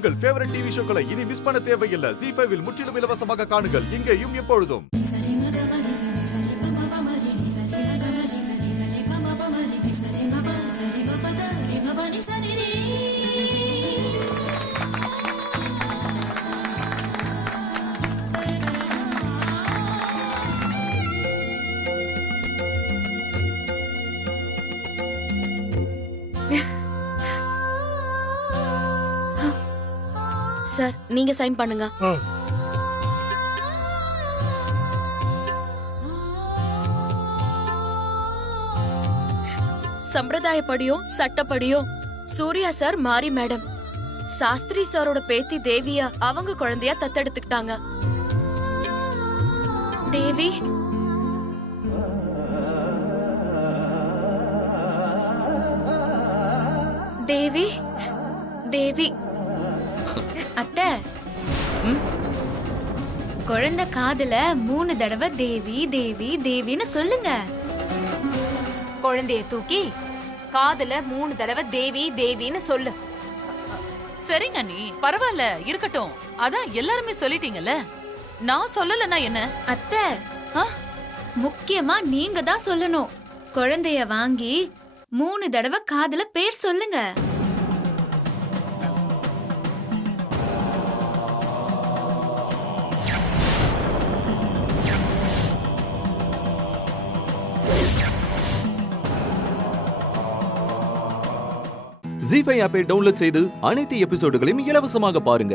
உங்கள் favourite TV ஷோக்களை இனி miss பண்ண தேவையில்லை. ZEE5 இல் முற்றிலும் இலவசமாக காணுங்கள். இங்கேயும் எப்பொழுதும். சார், நீங்க சைன் பண்ணுங்க. சம்பிரதாயப்படியோ சட்டப்படியோ சூர்யா சார் மாரி மேடம் சாஸ்திரி சாரோட பேத்தி தேவியா அவங்க குழந்தையா தத்தெடுத்துக்கிட்டாங்க. தேவி, தேவி, தேவி. அத்தை, குழந்தை காதுல 3 தடவை தேவி தேவி தேவின்னு சொல்லுங்க. குழந்தைய தூக்கி காதுல 3 தடவை தேவி தேவின்னு சொல்லு. சரிங்க நீ, பரவாயில்ல, இருக்கட்டும். அதான் எல்லாருமே சொல்லிட்டீங்கல்ல, நான் சொல்லலன்னா என்ன? அத்தை, முக்கியமா நீங்க தான் சொல்லணும். குழந்தைய வாங்கி 3 தடவை காதுல பேர் சொல்லுங்க. ZEE5 ஆப்பை டவுன்லோட் செய்து அனைத்து எபிசோடுகளையும் இலவசமாக பாருங்க.